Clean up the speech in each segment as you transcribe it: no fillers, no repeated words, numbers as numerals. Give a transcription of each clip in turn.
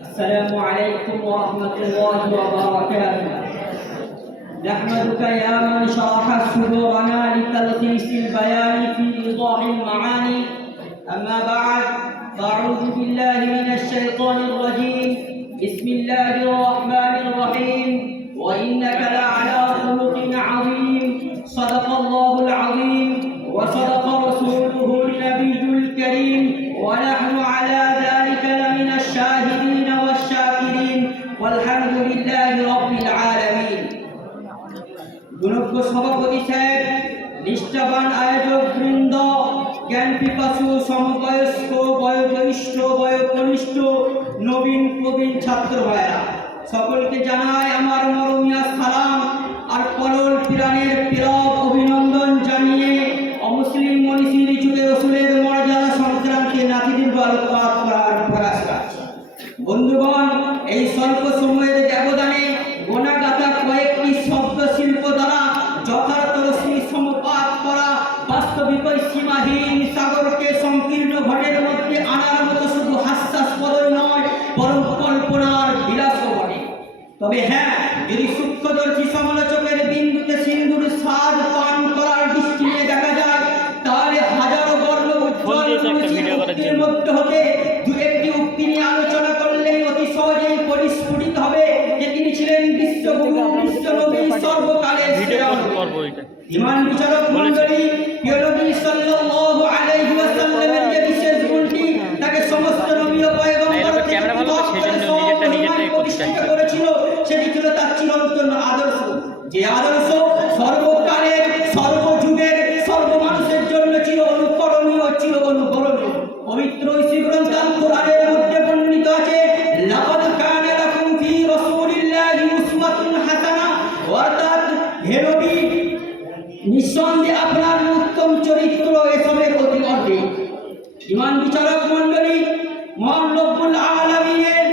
السلام عليكم ورحمة الله وبركاته. نحمدك يا من شرح صدورنا لتلخيص البيان في إيضاح المعاني. أما بعد، فأعوذ بالله من الشيطان الرجيم. بسم الله الرحمن الرحيم. وإنك لعلى خلق عظيم. صدق الله العظيم وصدق رسوله النبي الكريم، ونحن على ذلك لمن الشاهدين والشاكرين، والحمد لله رب العالمين. গুণজ্ঞ সভাপতি সাহেব, নিষ্ঠাবান আয়োজক বৃন্দ, জ্ঞান পিপাসু সমবয়স্ক, বয়োজ্যেষ্ঠ, বয়োকনিষ্ঠ, নবীন প্রবীণ ছাত্র ভাইরা, সকলকে জানায় আমার মরমিয়া সালাম আর কলল পিরানের পিরব অভিনন্দন জানিয়ে অমুসলিম মনীষীর যুগে রসুলের মর্যাদা সংক্রান্তে নাতিদের আলোকপাত করার প্রয়াস করছি। বন্ধুগণ, এই স্বল্প সময়ের ব্যবধানে গোনাগাথা কয়েকটি শব্দ শিল্প দ্বারা যথার্থ রশ্মি সমপাত করা বাস্তবিক সীমাহীন সাগরকে সংকীর্ণ ঘটের মধ্যে আনার মতো শুধু হাস্যাস্পদই নয়, বরং কল্পনার বিলাসও বটে। তবে হ্যাঁ, যদি সূক্ষ্মদর্শী সমালোচকের বিন্দুতে সিন্ধুর স্বাদ পান করার দৃষ্টি নিয়ে দেখা যায়, তাহলে হাজারো বর্ণ উজ্জ্বল উক্তির মধ্যে হতে দু একটি উক্তি নিয়ে আলোচনা করলে অতি সহজেই পরিস্ফুটিত হবে যে তিনি ছিলেন বিশ্বগুরু, বিশ্বনবী, সর্বকালের ইমান বিচারক মণ্ডলী। প্রিয় নবী সাল্লাল্লাহু আলাইহি ওয়াসাল্লামের যে বিশেষ গুণটি তাকে সমস্ত নবী ও পয়গম্বর প্রতিষ্ঠিত করেছিল, সেটি ছিল তার চিরন্তন আদর্শ, যে আদর্শ সর্বকালের, সর্বযুগের, সর্বমানুষের জন্য ছিল অনুকরণীয়, ছিল অনুকরণীয়। পবিত্র শ্রী গ্রন্থ আল কোরআনের মধ্যে বর্ণিত আছে, লাকাদ কানা লাকুম ফি রাসূলিল্লাহি উসওয়াতুন হাসানা, অর্থাৎ হে নবী, নিঃসন্দেহে আপনার উত্তম চরিত্র এসবের অতি অর্ধেক। ইমান বিচারক মণ্ডলী, মহান রব্বুল আলামিনের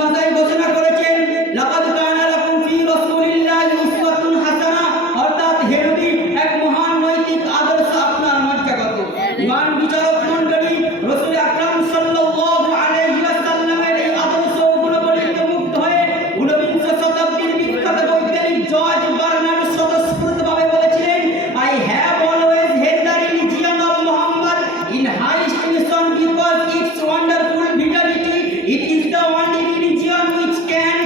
ভাষায় ঘোষণা করেছেন, লাকাদ কানা লাকুম ফি রাসূলিল্লাহি উসওয়াতুন হাসানা, অর্থাৎ হে নবী, এক মহান নৈতিক আদর্শ আপনার মধ্যগত। ইমান বিচারক মণ্ডলী, রাসূল আকরাম সাল্লাল্লাহু আলাইহি ওয়াসাল্লামের এই আদর্শ গুণবলিতে মুগ্ধ হয়ে ঊনবিংশ শতাব্দীর বিখ্যাত বৈজ্ঞানিক জর্জ বার্নার্ড স্বতঃস্ফূর্তভাবে বলেছিলেন, I have always held the religion of Muhammad in high estimation because its wonderful vitality. It is the only religion which can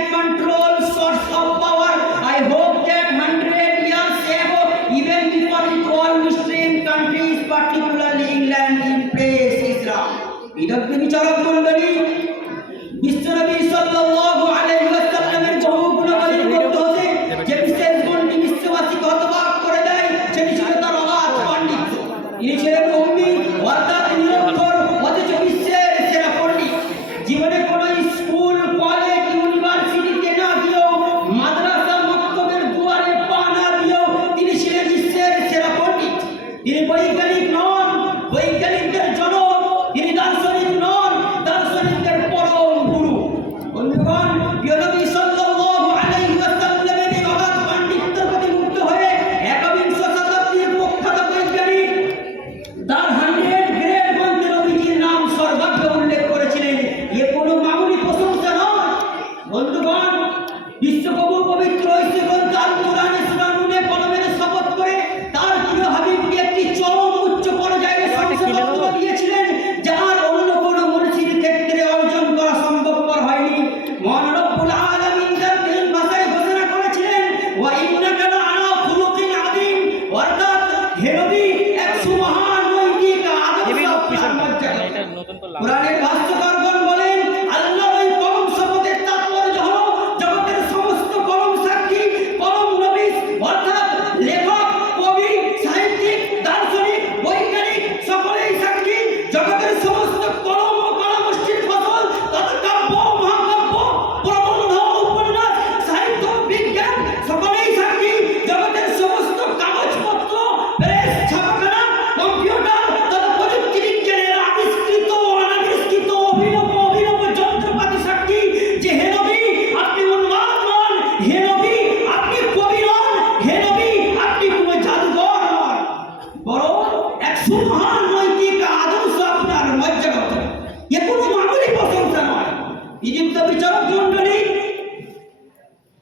বিচিত্র বিচারক মণ্ডলী,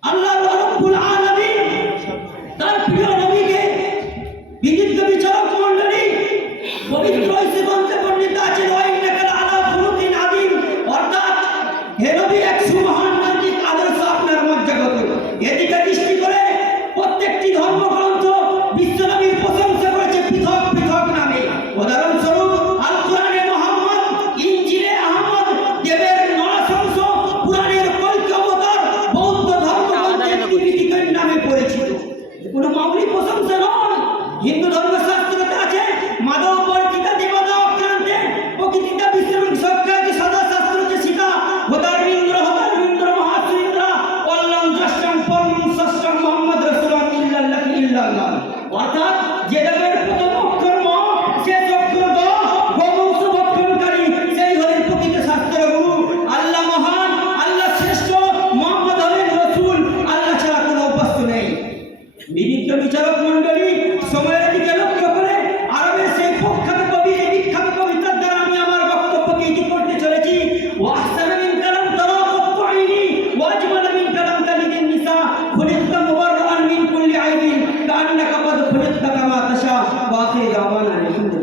আল্লাহ রাব্বুল আলামিন তার প্রিয় নবীকে বিচিত্র বিচারক মণ্ডলী পবিত্র গ্রন্থে বর্ণিত আছে ওয়াইন্নাকা আলা খুলুকিন আযীম, অর্থাৎ হে নবী এক সুমহান নৈতিক আদর্শ আপনার মধ্যে জগত। এদিকে দৃষ্টি করে প্রত্যেকটি ধর্মগ্রন্থ বিশ্বনবীর প্রশংসা করেছে পৃথক পৃথক নামে। উদাহরণস্বরূপ আল কোরআনে মুহাম্মদ, ইনজিলে আহমদ, দেবের নরসংস, পুরাণের কল্কি অবতার, বৌদ্ধ ধর্মগ্রন্থে ত্রিপিটকের নামে পরিচিত। কোনো মামুলি প্রশংসা নয়। হিন্দু ধর্মশাস্ত্রতে আছে মাধব বর্তিতা দেবতা অক্রান্তে প্রকৃতিতা বিশ্রাম সক্রাকে সদা শাস্ত্রকে সীতা হতারবিন্দ্র মহাশ্রীন্দ্রা অল্লম জষ্টম পরম ষষ্ঠম মোহাম্মদ রাসূলুল্লাহ ইল্লাল্লাহু ইল্লাল্লাহ। অর্থাৎ যে দেবের প্রথম অক্ষর ম, সে অক্ষর গ, গোবংশ ভক্ষণকারী সেই হলেন প্রকৃত শাস্ত্র গুরু। আল্লাহ মহান, আল্লাহ শ্রেষ্ঠ, মোহাম্মদ হলেন রসুল, আল্লাহ ছাড়া কোনো উপাস্য নেই। বিচিত্র বিচারক মণ্ডলী, সময়ের দিকে লক্ষ্য করে আরবের সেই প্রখ্যাত কবি, এই বিখ্যাত কবিতার দ্বারা আমি আমার বক্তব্যকে ইতি করতে চলেছি। ওয়াহসানা মিন কালাম তারাকাত আইনি ওয়াজমালা মিন কালাম তালিদিন নিসা খুলিকতা মুবাররাআন মিন কুল্লি আইবিন কান্নাকা কদ খুলিকতা কামা তাশা। ওয়া আখির দাওয়ানা আলহামদুলিল্লাহ।